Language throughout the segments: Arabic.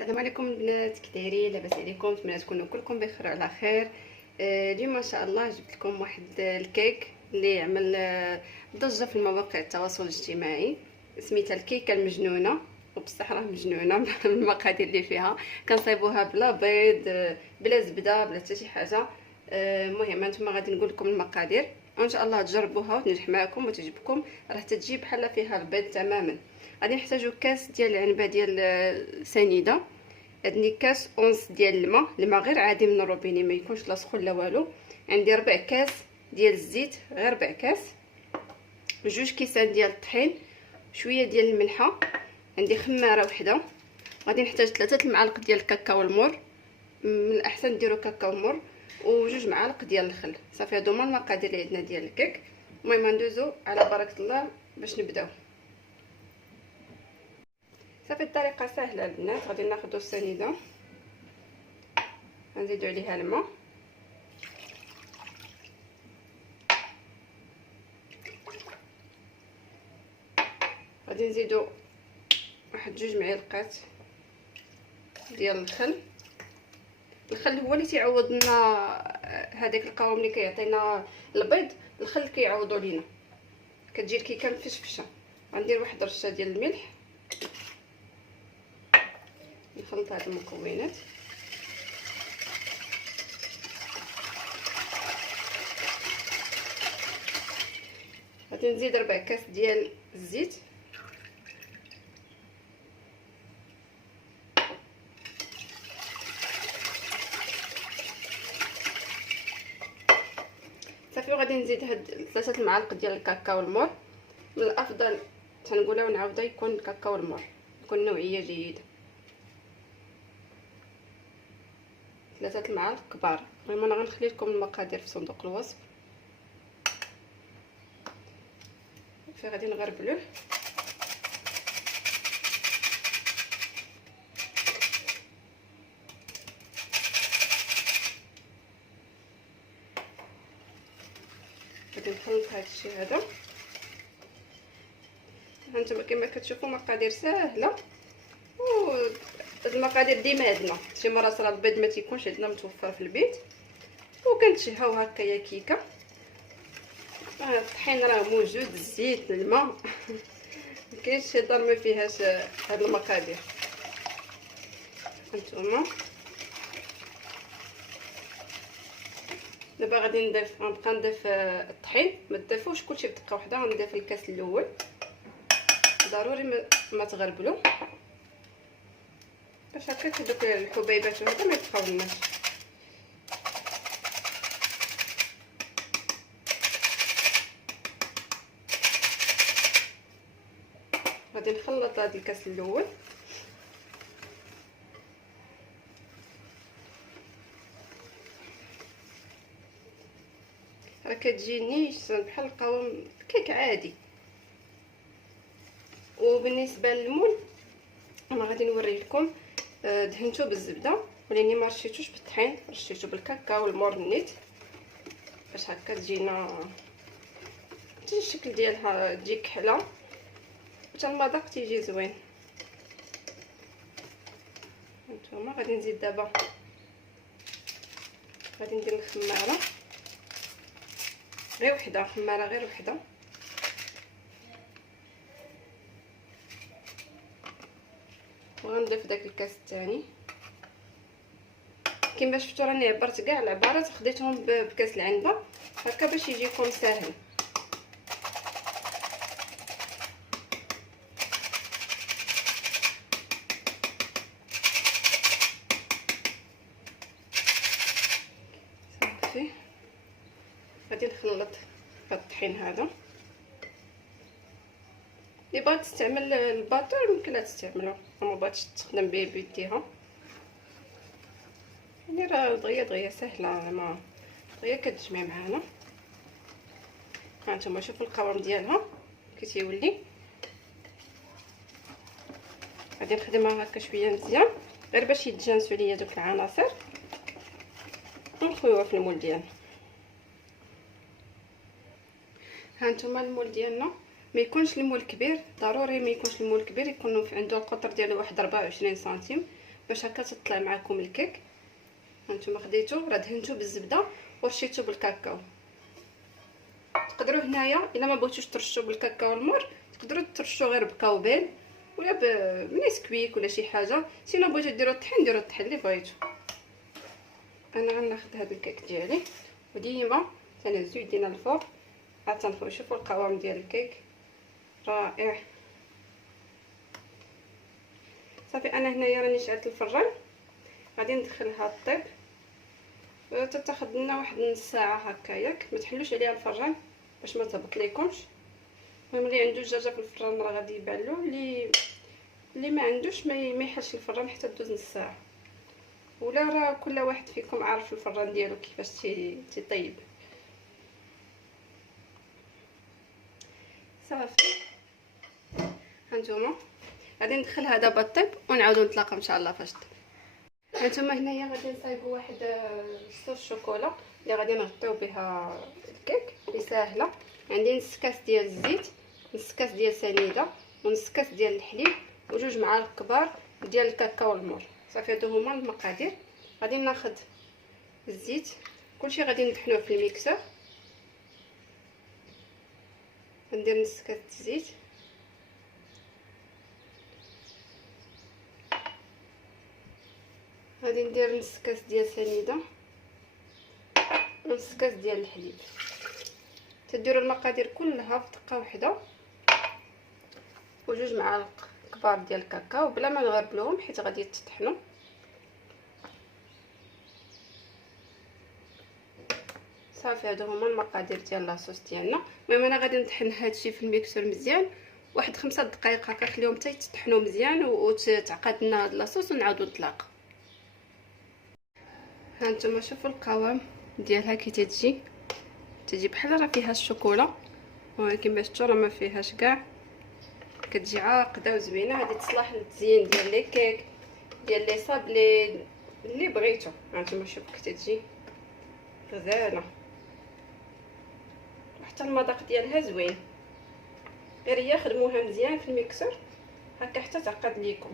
السلام عليكم البنات، كي دايرين؟ لاباس عليكم؟ نتمنى تكونوا كلكم بخير وعلى خير. اليوم ما شاء الله جبت لكم واحد الكيك اللي عمل ضجه في المواقع التواصل الاجتماعي. سميتها الكيكه المجنونه، وبصح راه مجنونه من المقادير اللي فيها. كنصايبوها بلا بيض، بلا زبده، بلا حتى شي حاجه. المهم انتم غادي نقول لكم المقادير وان شاء الله تجربوها وتنجح معكم وتعجبكم. راه تجي بحال فيها البيض تماما. غادي نحتاجو كاس ديال العنبه ديال سنيده، عندي كاس اونس ديال الماء غير عادي من الروبيني، ما يكونش لا سخون لا والو. عندي 4 كاس ديال الزيت، غير 4 كاس. 2 كيسان ديال الطحين، شويه ديال الملحه. عندي خماره وحده. غادي نحتاج 3 المعالق ديال الكاكاو المر، من الاحسن ديروا كاكاو مر، و2 معالق ديال الخل. صافي هادو هما المقادير اللي عندنا ديال الكيك. المهم ندوزو على بركه الله باش نبداو. صافي الطريقه سهله البنات. غادي ناخذ السنيده، نزيدو عليها الماء، غادي نزيدو واحد 2 معالق ديال الخل هو اللي تيعوض لنا هذاك القوام اللي كيعطينا البيض. الخل كيعوضو لينا، كتجي الكيكه مفشفشه. غندير واحد رشه ديال الملح، نخلط هاد المكونات. غادي نزيد 4 كاس ديال الزيت، صافي. وغادي نزيد هاد 3 المعالق ديال الكاكاو المر. من الافضل تنقولها ونعاودها يكون الكاكاو المر، يكون نوعيه جيده. 3 المعالق كبار. المهم انا غنخلي لكم المقادير في صندوق الوصف. غادي نغربلوه. غادي نخلط هادشي هذا. هانتوما كما كتشوفوا مقادير ساهله، و المقادير ديما عندنا. شي مرات راه البيض ما تيكونش عندنا متوفر في البيت وكنتشهاو هكايا كيكه. الطحين راه موجود، الزيت، الماء مكاينش شي دار ما فيهاش هاد المقادير. هانتوما دابا غادي غنبقى نضيف الطحين. ما تضيفوش كلشي بدقه واحده. غنضيف الكاس الاول، ضروري ما تغربلو باش هكا دوك الحبيبات وهذا ما يتقاولناش. غادي نخلط هذا الكاس الاول. راه كتجي نيشان بحال القوام كيك عادي. وبالنسبه للمول انا غادي نوري لكم. دهنتو بالزبده، ولاني ما رشيتوش بالطحين، رشيتو بالكاكاو المور نيت باش هكا تجينا حتى الشكل ديالها تجي كحله، حتى المذاق تيجي زوين. هانتوما غادي نزيد دابا، غادي ندير الخماره غير وحده، خماره غير وحده. وغنضيف داك الكاس الثاني. كما شفتوا راني عبرت كاع العبارات، خديتهم بكاس العنبه هكا باش يجيكم ساهل. صافي غادي نخلط هاد الطحين هذا. اللي بغات تستعمل الباطور ممكن لا تستعملو، ما بغاتش تخدم به بيديها. يعني راه دغيا سهله، ما دغيا كتجمع معانا. هانتوما شوفوا القوام ديالها كي تيولي. غادي نخدمها هكا شويه مزيان غير باش يتجانسوا ليا دوك العناصر ونخويوها في المول ديالنا. هانتوما المول ديالنا ما يكونش المول كبير، ضروري ما يكونش المول كبير، يكون عنده القطر ديالو واحد 24 سنتيم باش هكا تطلع معكم الكيك. هانتوما خديتو راه دهنتو بالزبده ورشيتو بالكاكاو. تقدروا هنايا الا ما بغيتوش ترشوا بالكاكاو المر تقدروا ترشوا غير بكاوبيل ولا بنسكويك ولا شي حاجه. سينا بغيتو ديروا الطحين ديروا الطحين اللي بغيتو. انا غناخذ هذا الكيك ديالي وديما تنهزو يدينا الفوق عاد تنفوق. شوفوا القوام ديال الكيك رائع. صافي انا هنايا راني شعلت الفران غادي ندخلها طيب. تاخذ لنا واحد نص ساعه هكاياك. ما تحلوش عليها الفران باش ما تهبط ليكمش. المهم اللي عنده الدجاجه في الفران راه غادي يبان له، اللي ما عندوش ما يحلش الفران حتى دوز نص ساعه. ولا راه كل واحد فيكم عارف الفران ديالو كيفاش تيطيب. صافي هانتوما غادي ندخلها دابا طيب ونعاودو نتلاقاو ان شاء الله فاش طيب. هانتوما هنايا غادي نصايبوا واحد صوص شوكولا اللي غادي نغطيو بها الكيك اللي ساهله. عندي نص كاس ديال الزيت، نص كاس ديال سنيده، ونص كاس ديال الحليب، وجوج معالق كبار ديال الكاكاو المر. صافي هادو هما المقادير. غادي ناخذ الزيت كلشي غادي نطحنوه في الميكسور. ندير نص كاس الزيت، غادي ندير نص كاس ديال سنيده، ونص كاس ديال الحليب. تديروا المقادير كلها في دقه واحده، وجوج معالق كبار ديال الكاكاو بلا ما نغربلوهم حيت غادي يتطحنوا. صافي هادو هما المقادير ديال لاصوص ديالنا. المهم انا غادي نطحن هادشي في الميكسور مزيان واحد 5 دقائق هكا، خليهم حتى يتطحنوا مزيان وتعقد لنا هاد لاصوص ونعاودو نتلاقاو. هانتوما شوفوا القوام ديالها كي تجي بحال راه فيها الشوكولا، ولكن باش تشوفوا ما فيهاش كاع. كتجي عاقده وزوينه. هذه تصلح للتزيين ديال لي كيك ديال لي صاب اللي بغيتو. هانتوما شوفوا كتجي غزاله وحتى المذاق ديالها زوين. غير هي خدموها مزيان في الميكسور هكا حتى تعقد ليكم.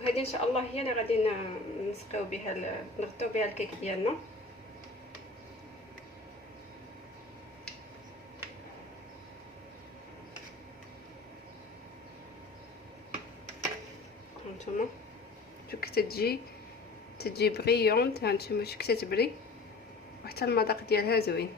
وهذه ان شاء الله هي اللي غادي نسقيو بها نغطيو بها الكيك ديالنا. هانتوما شوف تجي بغيونت. هانتوما شوف كتبري وحتى المذاق ديالها زوين.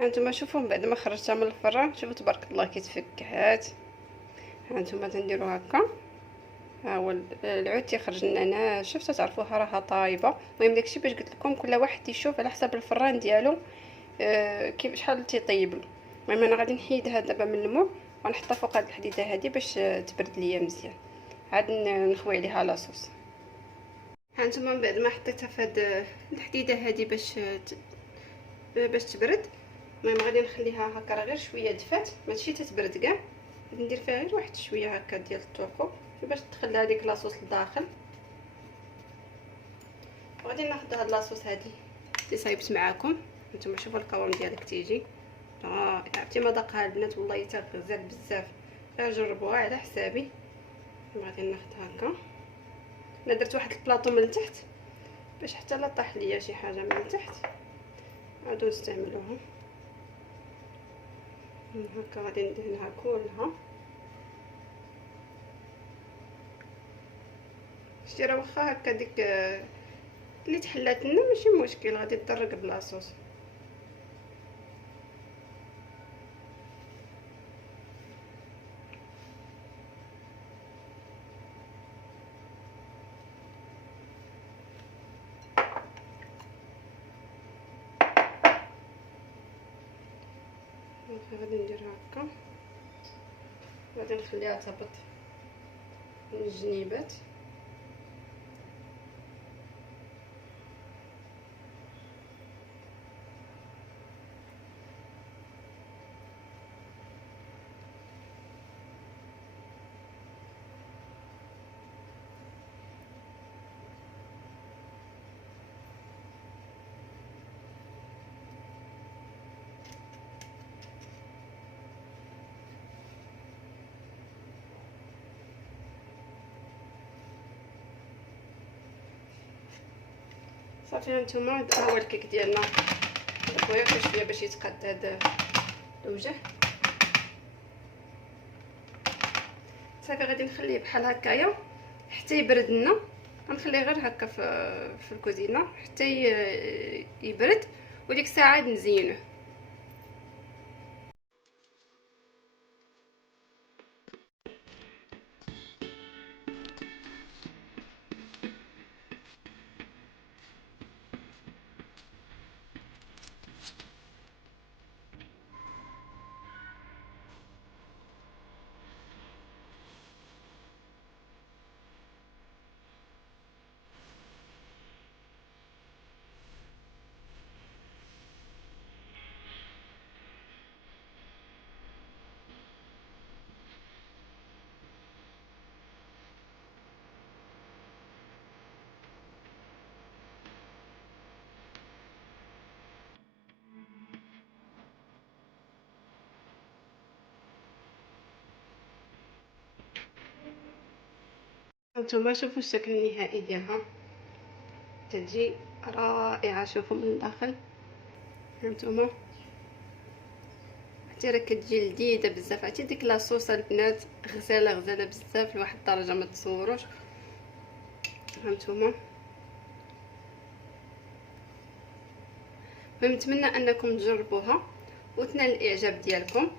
هانتوما شوفوا من بعد ما خرجتها من الفران شوفوا تبارك الله كيتفكهات. هانتوما تنديروا هكا، ها هو العود تيخرج لنا ناشف تعرفوها راها طايبه. المهم داكشي باش قلت لكم كل واحد يشوف على حسب الفران ديالو كيف شحال تيطيب له. المهم انا غادي نحيدها دابا من المول ونحطها فوق هاد الحديده هذه باش تبرد ليا مزيان، عاد نخوي عليها لاصوص. هانتوما من بعد ما حطيتها في هاد الحديده هذه باش تبرد. المهم غادي نخليها هكا راه غير شويه دفات ماشي تتبرد كاع. غادي ندير فيها غير واحد شويه هكا ديال الطوفو باش تدخل هذيك لاصوص لداخل. وغادي ناخذ هاد لاصوص هذه اللي صايبت معاكم. نتوما شوفوا القوام ديالك تيجي عرفتي مذاقها البنات والله حتى غزال بزاف. جربوها على حسابي. غادي ناخذ هكا. انا درت واحد البلاطو من تحت باش حتى لا طاح ليا شي حاجه من تحت عادو نستعملوها. هكا غادي ندهنها كلها. شتي راه واخا هكا ديك اللي تحلات لنا ماشي مشكل غادي تضرق بلاصوص. غادي ندير هكا، غادي نخليها تهبط من الجنيبات. صافي هانتوما هذا هو الكيك ديالنا. خويا شويه باش يتقاد هذا الوجه. صافي غادي نخليه بحال هكايا حتى يبرد لنا. غنخليه غير هكا في الكوزينه حتى يبرد، وديك الساعه عاد نزينوه. هانتوما شوفوا الشكل النهائي ديالها، تجي رائعه. شوفوا من الداخل هانتوما، حتى راه كتجي لذيذه بزاف. عرفتي ديك لاصوصه البنات غزاله بزاف لواحد الدرجه ما تصوروش. هانتوما نتمنى انكم تجربوها وتنال الاعجاب ديالكم.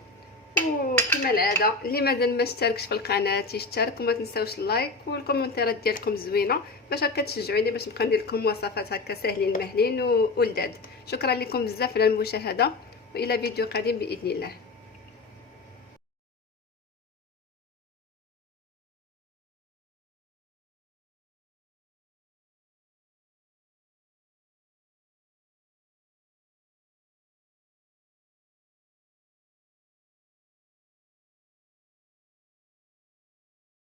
وكما العاده اللي مازال ما اشتركش في القناه يشترك، وما تنساوش اللايك والكومنتيرات ديالكم زوينه باش هكا تشجعوني باش نبقى ندير لكم وصفات هكا ساهلين مهلين ولذاذ. شكرا لكم بزاف على المشاهده، والى فيديو قادم باذن الله.